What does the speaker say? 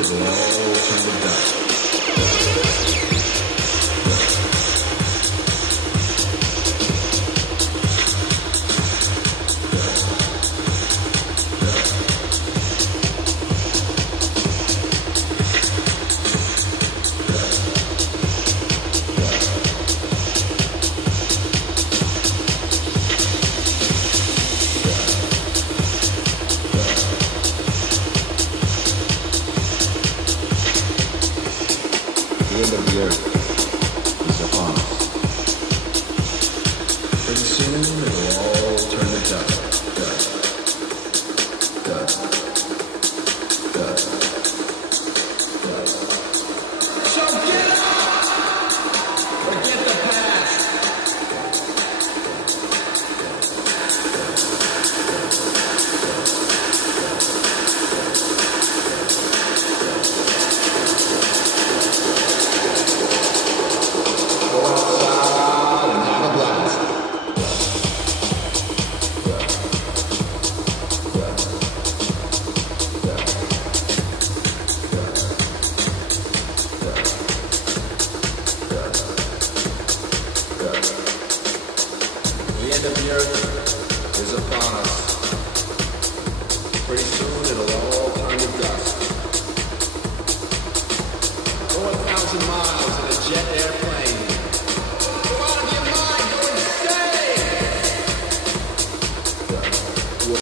it'll all turn to dust. The end of the earth is upon us. Pretty soon it'll all turn to dust. Dust. Dust. Dust. Dust. So get up! Forget the past! Go outside and have a blast. The end of the earth is upon us. Pretty soon it'll all turn to dust. Go 1,000 miles in a jet airplane.